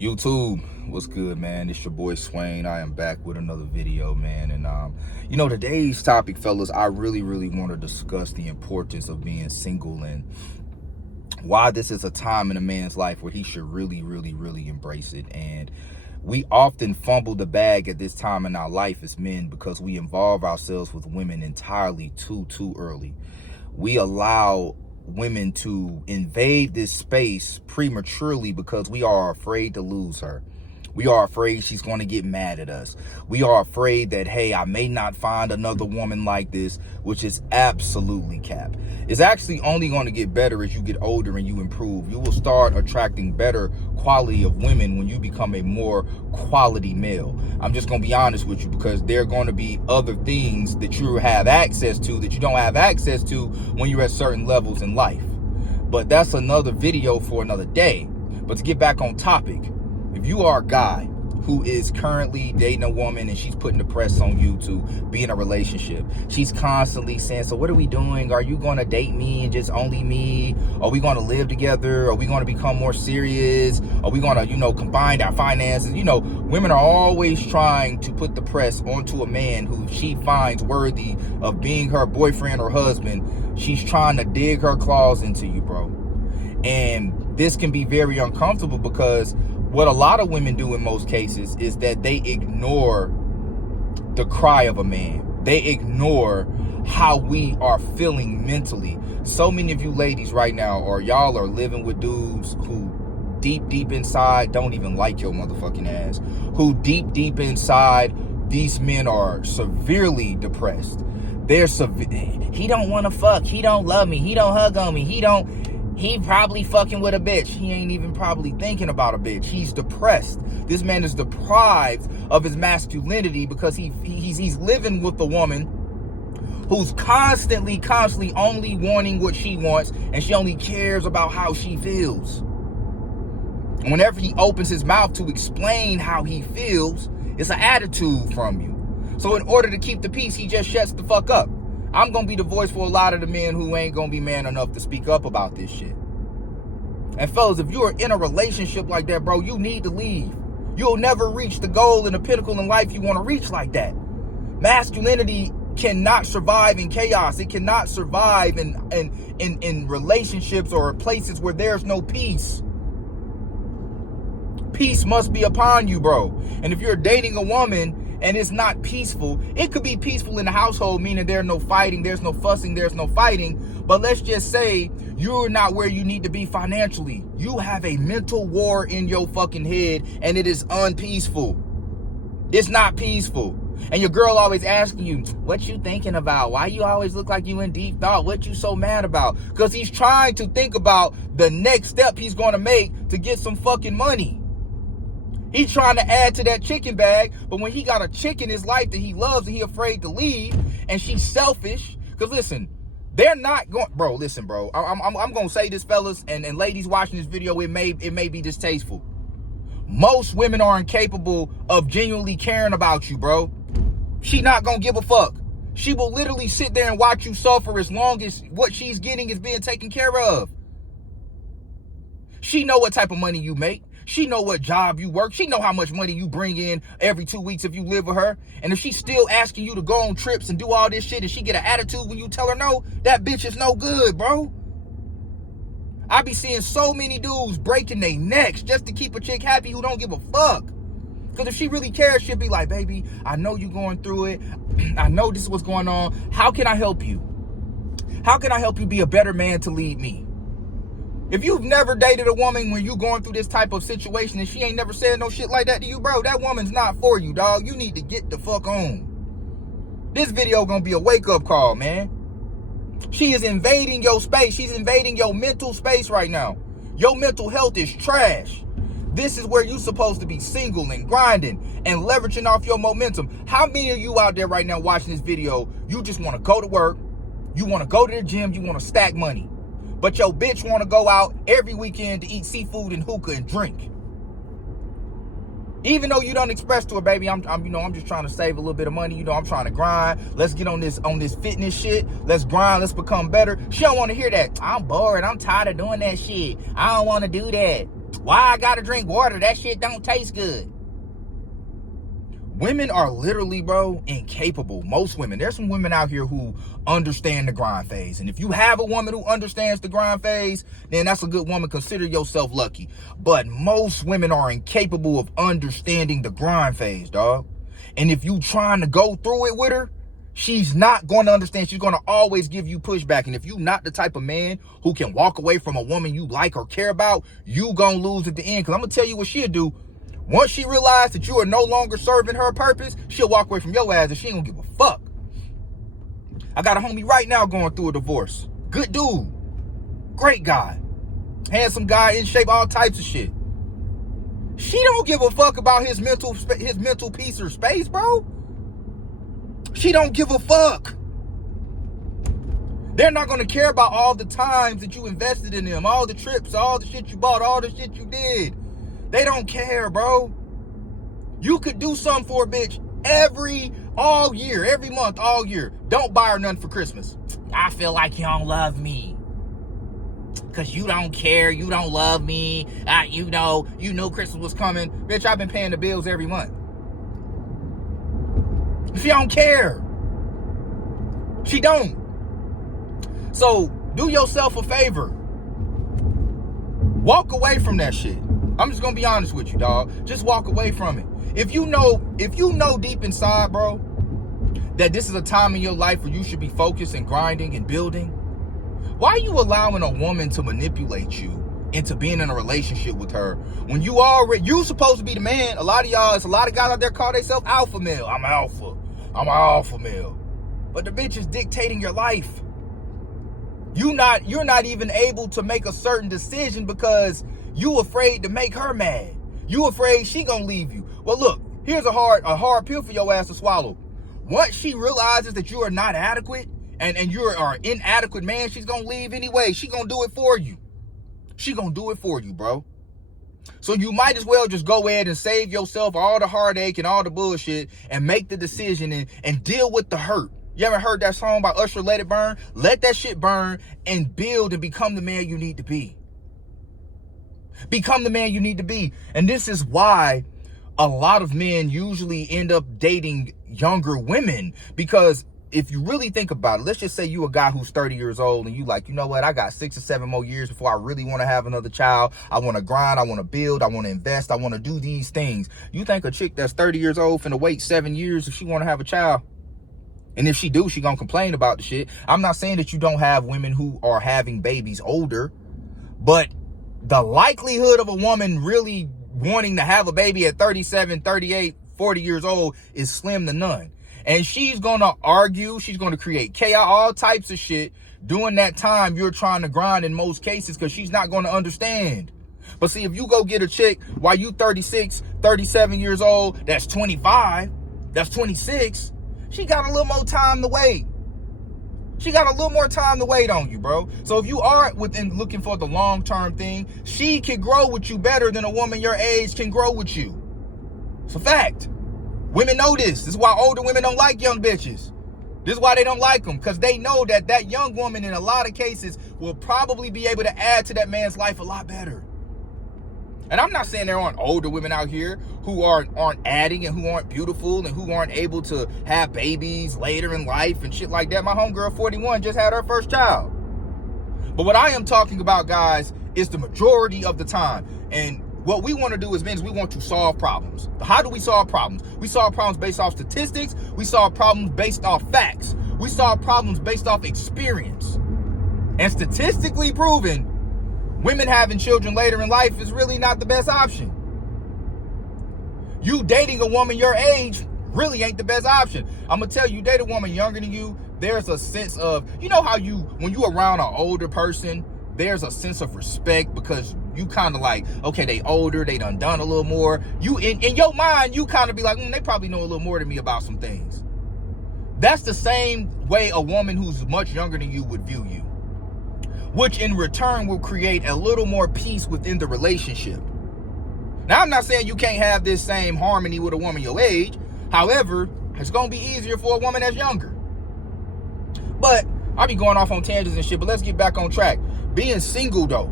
YouTube, what's good, man? It's your boy Swain. I am back with another video, man. And today's topic, fellas, I really want to discuss the importance of being single and why this is a time in a man's life where he should really embrace it. And we often fumble the bag at this time in our life as men because we involve ourselves with women entirely too early. We allow women to invade this space prematurely because we are afraid to lose her. We are afraid she's going to get mad at us. We are afraid that, hey, I may not find another woman like this, which is absolutely cap. It's actually only going to get better as you get older and you improve. You will start attracting better quality of women when you become a more quality male. I'm just going to be honest with you, because there are going to be other things that you have access to that you don't have access to when you're at certain levels in life. But that's another video for another day. But to get back on topic, if you are a guy who is currently dating a woman and she's putting the press on you to be in a relationship, she's constantly saying, so what are we doing? Are you going to date me and just only me? Are we going to live together? Are we going to become more serious? Are we going to, combine our finances? Women are always trying to put the press onto a man who she finds worthy of being her boyfriend or husband. She's trying to dig her claws into you, bro. And this can be very uncomfortable because what a lot of women do in most cases is that they ignore the cry of a man. They ignore how we are feeling mentally. So many of you ladies right now, y'all are living with dudes who deep inside don't even like your motherfucking ass. Who deep inside, these men are severely depressed. He don't want to fuck. He don't love me. He don't hug on me. He probably fucking with a bitch. He ain't even probably thinking about a bitch. He's depressed. This man is deprived of his masculinity because he's living with a woman who's constantly only wanting what she wants, and she only cares about how she feels. And whenever he opens his mouth to explain how he feels, it's an attitude from you. So in order to keep the peace, he just shuts the fuck up. I'm going to be the voice for a lot of the men who ain't going to be man enough to speak up about this shit. And fellas, if you are in a relationship like that, bro, you need to leave. You'll never reach the goal and the pinnacle in life you want to reach like that. Masculinity cannot survive in chaos. It cannot survive in relationships or places where there's no peace. Peace must be upon you, bro. And if you're dating a woman and it's not peaceful, it could be peaceful in the household, meaning there's no fighting, there's no fussing, there's no fighting. But let's just say you're not where you need to be financially. You have a mental war in your fucking head and it is unpeaceful. It's not peaceful. And your girl always asking you, what you thinking about? Why you always look like you in deep thought? What you so mad about? Because he's trying to think about the next step he's going to make to get some fucking money. He's trying to add to that chicken bag, but when he got a chick in his life that he loves and he afraid to leave, and she's selfish, because listen, they're not going, bro, listen, bro, I'm going to say this, fellas, and ladies watching this video, it may be distasteful. Most women are incapable of genuinely caring about you, bro. She not going to give a fuck. She will literally sit there and watch you suffer as long as what she's getting is being taken care of. She know what type of money you make. She know what job you work. She know how much money you bring in every 2 weeks if you live with her. And if she's still asking you to go on trips and do all this shit and she get an attitude when you tell her no, that bitch is no good, bro. I be seeing so many dudes breaking their necks just to keep a chick happy who don't give a fuck. Because if she really cares, she'll be like, baby, I know you going through it. I know this is what's going on. How can I help you? How can I help you be a better man to lead me? If you've never dated a woman when you going through this type of situation and she ain't never said no shit like that to you, bro, that woman's not for you, dog. You need to get the fuck on. This video gonna be a wake-up call, man. She is invading your space. She's invading your mental space right now. Your mental health is trash. This is where you're supposed to be single and grinding and leveraging off your momentum. How many of you out there right now watching this video, you just want to go to work, you want to go to the gym, you want to stack money, but your bitch want to go out every weekend to eat seafood and hookah and drink? Even though you don't express to her, baby, I'm just trying to save a little bit of money. I'm trying to grind. Let's get on this fitness shit. Let's grind. Let's become better. She don't want to hear that. I'm bored. I'm tired of doing that shit. I don't want to do that. Why I gotta drink water? That shit don't taste good. Women are literally, bro, incapable. Most women. There's some women out here who understand the grind phase. And if you have a woman who understands the grind phase, then that's a good woman. Consider yourself lucky. But most women are incapable of understanding the grind phase, dog. And if you trying to go through it with her, she's not going to understand. She's going to always give you pushback. And if you're not the type of man who can walk away from a woman you like or care about, you going to lose at the end. Because I'm going to tell you what she'll do. Once she realizes that you are no longer serving her purpose, she'll walk away from your ass and she ain't gonna give a fuck. I got a homie right now going through a divorce. Good dude. Great guy. Handsome guy, in shape, all types of shit. She don't give a fuck about his mental peace or space, bro. She don't give a fuck. They're not gonna care about all the times that you invested in them, all the trips, all the shit you bought, all the shit you did. They don't care, bro. You could do something for a bitch all year, every month, all year. Don't buy her nothing for Christmas. I feel like you don't love me. Because you don't care, you don't love me. You knew Christmas was coming. Bitch, I've been paying the bills every month. She don't care. She don't. So, do yourself a favor. Walk away from that shit. I'm just gonna be honest with you, dog. Just walk away from it. If you know deep inside, bro, that this is a time in your life where you should be focused and grinding and building, why are you allowing a woman to manipulate you into being in a relationship with her when you supposed to be the man? A lot of guys out there call themselves alpha male. I'm an alpha male. But the bitch is dictating your life. You're not even able to make a certain decision because you afraid to make her mad. You afraid she gonna leave you. Well, look, here's a hard pill for your ass to swallow. Once she realizes that you are not adequate and you're an inadequate man, she's gonna leave anyway. She gonna do it for you. She gonna do it for you, bro. So you might as well just go ahead and save yourself all the heartache and all the bullshit and make the decision and deal with the hurt. You ever heard that song by Usher, Let It Burn? Let that shit burn and build and become the man you need to be. Become the man you need to be. And this is why a lot of men usually end up dating younger women. Because if you really think about it, let's just say you a guy who's 30 years old and you like, you know what, I got 6 or 7 more years before I really want to have another child. I want to grind, I want to build, I want to invest, I want to do these things. You think a chick that's 30 years old finna wait 7 years if she want to have a child? And if she do, she gonna complain about the shit. I'm not saying that you don't have women who are having babies older, but the likelihood of a woman really wanting to have a baby at 37, 38, 40 years old is slim to none. And she's going to argue. She's going to create chaos, all types of shit. During that time, you're trying to grind in most cases because she's not going to understand. But see, if you go get a chick while you 36, 37 years old, that's 25, that's 26, she got a little more time to wait. She got a little more time to wait on you, bro. So if you are looking for the long-term thing, she can grow with you better than a woman your age can grow with you. It's a fact. Women know this. This is why older women don't like young bitches. This is why they don't like them, because they know that young woman in a lot of cases will probably be able to add to that man's life a lot better. And I'm not saying there aren't older women out here who aren't adding and who aren't beautiful and who aren't able to have babies later in life and shit like that. My homegirl 41 just had her first child. But what I am talking about, guys, is the majority of the time. And what we want to do as men is we want to solve problems. How do we solve problems? We solve problems based off statistics. We solve problems based off facts. We solve problems based off experience. And statistically proven, women having children later in life is really not the best option. You dating a woman your age really ain't the best option. I'm going to tell you, date a woman younger than you, there's a sense of, you know how when you around an older person, there's a sense of respect because you kind of like, okay, they older, they done a little more. You in your mind, you kind of be like, they probably know a little more than me about some things. That's the same way a woman who's much younger than you would view you, which in return will create a little more peace within the relationship. Now, I'm not saying you can't have this same harmony with a woman your age. However, it's going to be easier for a woman that's younger. But I'll be going off on tangents and shit, but let's get back on track. Being single, though.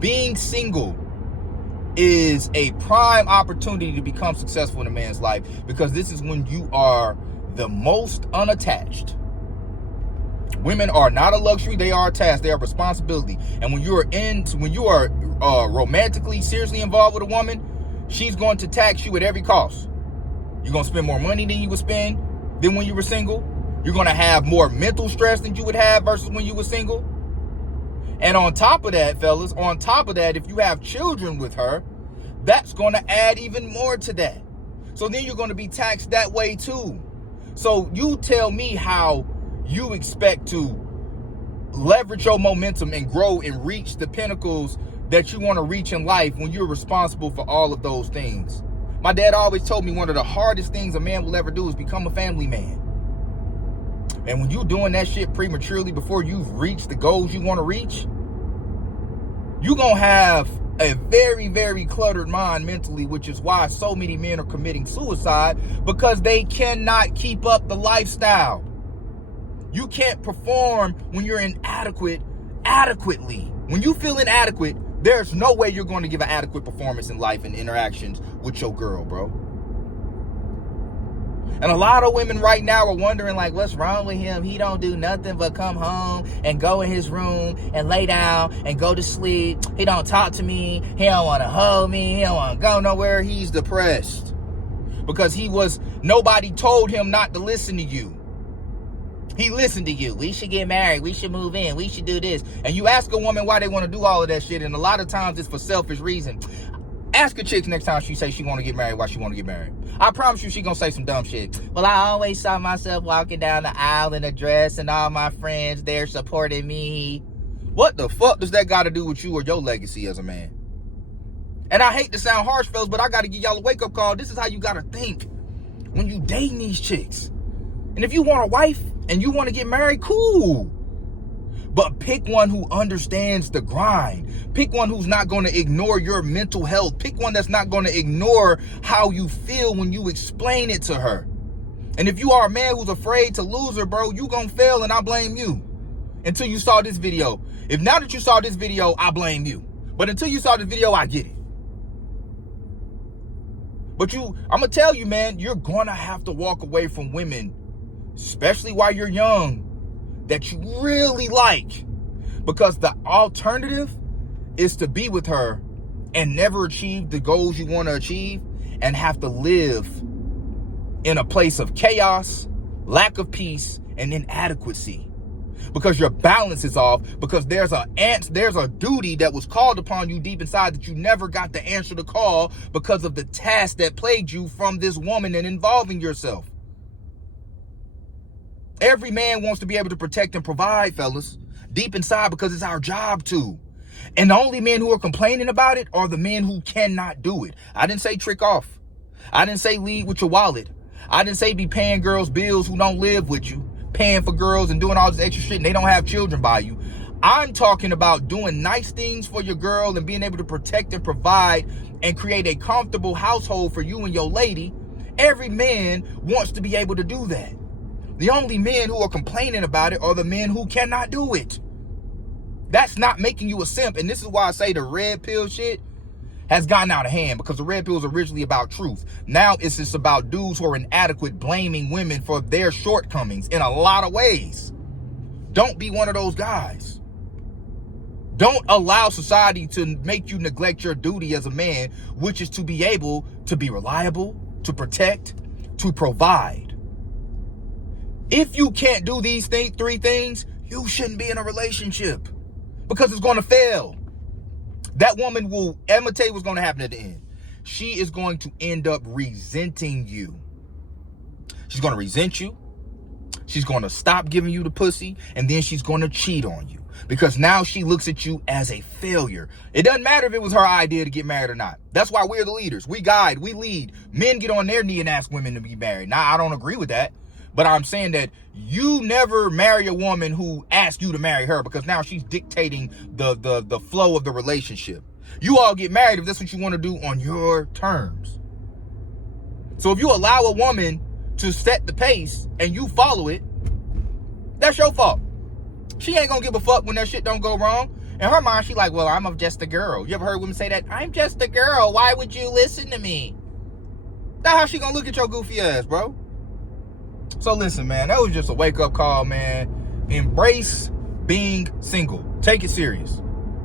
Being single is a prime opportunity to become successful in a man's life, because this is when you are the most unattached. Women are not a luxury, they are a task, they are a responsibility. And when you are romantically, seriously involved with a woman, she's going to tax you at every cost. You're going to spend more money than you would spend than when you were single. You're going to have more mental stress than you would have versus when you were single. And on top of that, fellas, if you have children with her, that's going to add even more to that. So then you're going to be taxed that way too. So you tell me how you expect to leverage your momentum and grow and reach the pinnacles that you want to reach in life when you're responsible for all of those things. My dad always told me one of the hardest things a man will ever do is become a family man. And when you're doing that shit prematurely before you've reached the goals you want to reach, you're going to have a very, very cluttered mind mentally, which is why so many men are committing suicide, because they cannot keep up the lifestyle. You can't perform when you're inadequate adequately. When you feel inadequate, there's no way you're going to give an adequate performance in life and interactions with your girl, bro. And a lot of women right now are wondering, like, what's wrong with him? He don't do nothing but come home and go in his room and lay down and go to sleep. He don't talk to me. He don't want to hold me. He don't want to go nowhere. He's depressed because nobody told him not to listen to you. He listened to you. We should get married. We should move in. We should do this. And you ask a woman why they want to do all of that shit, and a lot of times it's for selfish reasons. Ask a chick next time she say she want to get married, why she want to get married. I promise you she gonna say some dumb shit. Well, I always saw myself walking down the aisle in a dress and all my friends there supporting me. What the fuck does that got to do with you or your legacy as a man? And I hate to sound harsh, fellas, but I got to give y'all a wake-up call. This is how you got to think when you dating these chicks. And if you want a wife and you want to get married, cool. But pick one who understands the grind. Pick one who's not going to ignore your mental health. Pick one that's not going to ignore how you feel when you explain it to her. And if you are a man who's afraid to lose her, bro, you gonna fail, and I blame you. Until you saw this video. If now that you saw this video, I blame you. But until you saw this video, I get it. But I'm gonna tell you, man, you're gonna have to walk away from women, especially while you're young, that you really like, because the alternative is to be with her and never achieve the goals you want to achieve and have to live in a place of chaos, lack of peace, and inadequacy, because your balance is off, because there's a duty that was called upon you deep inside that you never got to answer the call because of the task that plagued you from this woman and involving yourself. Every man wants to be able to protect and provide, fellas, deep inside, because it's our job to. And the only men who are complaining about it are the men who cannot do it. I didn't say trick off. I didn't say lead with your wallet. I didn't say be paying girls bills who don't live with you, paying for girls and doing all this extra shit and they don't have children by you. I'm talking about doing nice things for your girl and being able to protect and provide and create a comfortable household for you and your lady. Every man wants to be able to do that. The only men who are complaining about it are the men who cannot do it. That's not making you a simp. And this is why I say the red pill shit has gotten out of hand, because the red pill was originally about truth. Now it's just about dudes who are inadequate, blaming women for their shortcomings in a lot of ways. Don't be one of those guys. Don't allow society to make you neglect your duty as a man, which is to be able to be reliable, to protect, to provide. If you can't do these three things, you shouldn't be in a relationship, because it's going to fail. That woman will, I'm going to tell you what's going to happen at the end. She is going to end up resenting you. She's going to resent you. She's going to stop giving you the pussy, and then she's going to cheat on you, because now she looks at you as a failure. It doesn't matter if it was her idea to get married or not. That's why we're the leaders. We guide, we lead. Men get on their knee and ask women to be married. Now, I don't agree with that. But I'm saying that you never marry a woman who asks you to marry her, because now she's dictating the flow of the relationship. You all get married if that's what you want to do on your terms. So if you allow a woman to set the pace and you follow it, that's your fault. She ain't gonna give a fuck when that shit don't go wrong. In her mind, she like, well, I'm just a girl. You ever heard women say that? I'm just a girl. Why would you listen to me? That's how she gonna look at your goofy ass, bro. So listen, man, that was just a wake-up call, man. Embrace being single. Take it serious.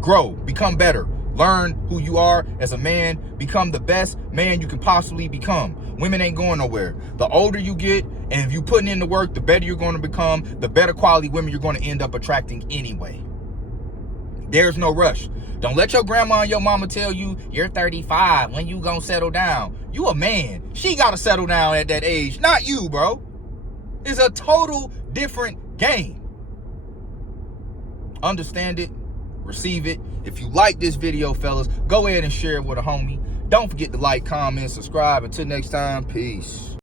Grow. Become better. Learn who you are as a man. Become the best man you can possibly become. Women ain't going nowhere. The older you get, and if you putting in the work, the better you're going to become, the better quality women you're going to end up attracting anyway. There's no rush. Don't let your grandma and your mama tell you, you're 35, when you gonna settle down? You a man. She gotta settle down at that age, not you, bro. It's a total different game. Understand it, receive it. If you like this video, fellas, go ahead and share it with a homie. Don't forget to like, comment, subscribe. Until next time, peace.